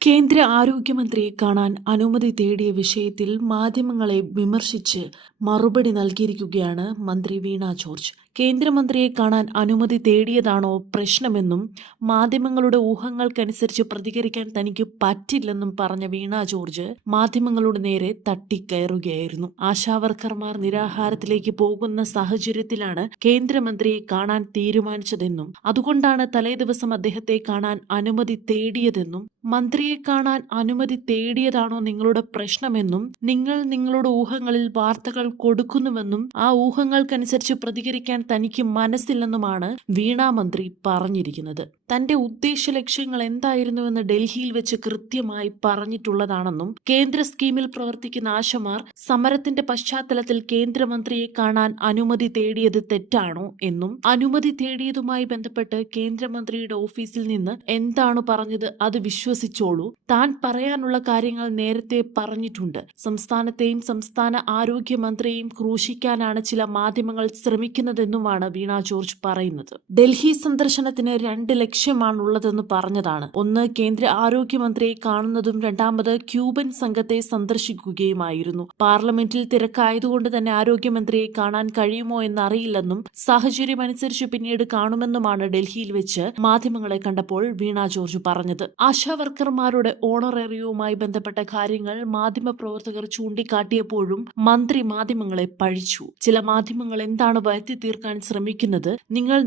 കേന്ദ്ര ആരോഗ്യമന്ത്രിയെ കാണാൻ അനുമതി തേടിയ വിഷയത്തിൽ മാധ്യമങ്ങളെ വിമർശിച്ച് മറുപടി നൽകിയിരിക്കുകയാണ് മന്ത്രി വീണ ജോർജ്. കേന്ദ്രമന്ത്രിയെ കാണാൻ അനുമതി തേടിയതാണോ പ്രശ്നമെന്നും മാധ്യമങ്ങളുടെ ഊഹങ്ങൾക്കനുസരിച്ച് പ്രതികരിക്കാൻ തനിക്ക് പറ്റില്ലെന്നും പറഞ്ഞ വീണ ജോർജ് മാധ്യമങ്ങളുടെ നേരെ തട്ടിക്കയറുകയായിരുന്നു. ആശാവർക്കർമാർ നിരാഹാരത്തിലേക്ക് പോകുന്ന സാഹചര്യത്തിലാണ് കേന്ദ്രമന്ത്രിയെ കാണാൻ തീരുമാനിച്ചതെന്നും അതുകൊണ്ടാണ് തലേദിവസം അദ്ദേഹത്തെ കാണാൻ അനുമതി തേടിയതെന്നും മന്ത്രിയെ കാണാൻ അനുമതി തേടിയതാണോ നിങ്ങളുടെ പ്രശ്നമെന്നും നിങ്ങൾ നിങ്ങളുടെ ഊഹങ്ങളിൽ വാർത്തകൾ കൊടുക്കുന്നുവെന്നും ആ ഊഹങ്ങൾക്കനുസരിച്ച് പ്രതികരിക്കാൻ തനിക്ക് മനസ്സില്ലെന്നുമാണ് വീണ മന്ത്രി പറഞ്ഞിരിക്കുന്നത്. തന്റെ ഉദ്ദേശ ലക്ഷ്യങ്ങൾ എന്തായിരുന്നുവെന്ന് ഡൽഹിയിൽ വെച്ച് കൃത്യമായി പറഞ്ഞിട്ടുള്ളതാണെന്നും കേന്ദ്ര സ്കീമിൽ പ്രവർത്തിക്കുന്ന ആശമാർ സമരത്തിന്റെ പശ്ചാത്തലത്തിൽ കേന്ദ്രമന്ത്രിയെ കാണാൻ അനുമതി തേടിയത് തെറ്റാണോ എന്നും അനുമതി തേടിയതുമായി ബന്ധപ്പെട്ട് കേന്ദ്രമന്ത്രിയുടെ ഓഫീസിൽ നിന്ന് എന്താണ് പറഞ്ഞത് അത് വിശ്വസിച്ചോളൂ, താൻ പറയാനുള്ള കാര്യങ്ങൾ നേരത്തെ പറഞ്ഞിട്ടുണ്ട്, സംസ്ഥാനത്തെയും സംസ്ഥാന ആരോഗ്യമന്ത്രിയെയും ക്രൂശിക്കാനാണ് ചില മാധ്യമങ്ങൾ ശ്രമിക്കുന്നതെന്നുമാണ് വീണ ജോർജ് പറയുന്നത്. ഡൽഹി സന്ദർശനത്തിന് 2 ലക്ഷ്യമാണുള്ളതെന്ന് പറഞ്ഞതാണ്. ഒന്ന്, കേന്ദ്ര ആരോഗ്യമന്ത്രിയെ കാണുന്നതും രണ്ടാമത് ക്യൂബൻ സംഘത്തെ സന്ദർശിക്കുകയുമായിരുന്നു. പാർലമെന്റിൽ തിരക്കായതുകൊണ്ട് തന്നെ ആരോഗ്യമന്ത്രിയെ കാണാൻ കഴിയുമോ എന്നറിയില്ലെന്നും സാഹചര്യമനുസരിച്ച് പിന്നീട് കാണുമെന്നുമാണ് ഡൽഹിയിൽ വെച്ച് മാധ്യമങ്ങളെ കണ്ടപ്പോൾ വീണ ജോർജ് പറഞ്ഞത്. ആശാവർക്കർമാരുടെ ഓണറേറിയവുമായി ബന്ധപ്പെട്ട കാര്യങ്ങൾ മാധ്യമപ്രവർത്തകർ ചൂണ്ടിക്കാട്ടിയപ്പോഴും മന്ത്രി മാധ്യമങ്ങളെ പഴിച്ചു. ചില മാധ്യമങ്ങൾ എന്താണ് വരുത്തി തീർക്കാൻ ശ്രമിക്കുന്നത്,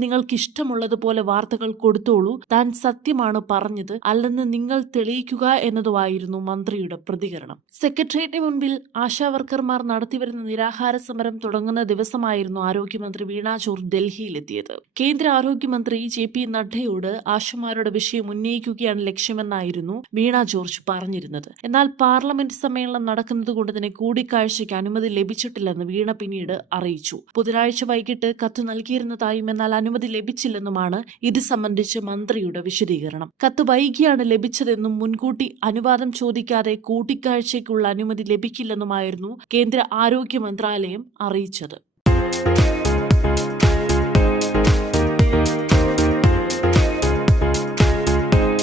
നിങ്ങൾക്കിഷ്ടമുള്ളതുപോലെ വാർത്തകൾ കൊടുത്തോളൂ, താൻ സത്യമാണ് പറഞ്ഞത്, അല്ലെന്ന് നിങ്ങൾ തെളിയിക്കുക എന്നതുമായിരുന്നു മന്ത്രിയുടെ പ്രതികരണം. സെക്രട്ടേറിയറ്റിന് മുൻപിൽ ആശാവർക്കർമാർ നടത്തിവരുന്ന നിരാഹാര സമരം തുടങ്ങുന്ന ദിവസമായിരുന്നു ആരോഗ്യമന്ത്രി വീണ ജോർജ് ഡൽഹിയിലെത്തിയത്. കേന്ദ്ര ആരോഗ്യമന്ത്രി JP നഡ്ഡയോട് ആശമാരുടെ വിഷയം ഉന്നയിക്കുകയാണ് ലക്ഷ്യമെന്നായിരുന്നു വീണ ജോർജ് പറഞ്ഞിരുന്നത്. എന്നാൽ പാർലമെന്റ് സമ്മേളനം നടക്കുന്നതുകൊണ്ട് തന്നെ കൂടിക്കാഴ്ചയ്ക്ക് അനുമതി ലഭിച്ചിട്ടില്ലെന്ന് വീണ പിന്നീട് അറിയിച്ചു. ബുധനാഴ്ച വൈകിട്ട് കത്ത് നൽകിയിരുന്നതായും എന്നാൽ അനുമതി ലഭിച്ചില്ലെന്നുമാണ് ഇത് സംബന്ധിച്ച് മന്ത്രിയുടെ വിശദീകരണം. കത്ത് വൈകിയാണ് ലഭിച്ചതെന്നും മുൻകൂട്ടി അനുവാദം ചോദിക്കാതെ കൂടിക്കാഴ്ചയ്ക്കുള്ള അനുമതി ലഭിക്കില്ലെന്നുമായിരുന്നു കേന്ദ്ര ആരോഗ്യ മന്ത്രാലയം അറിയിച്ചത്.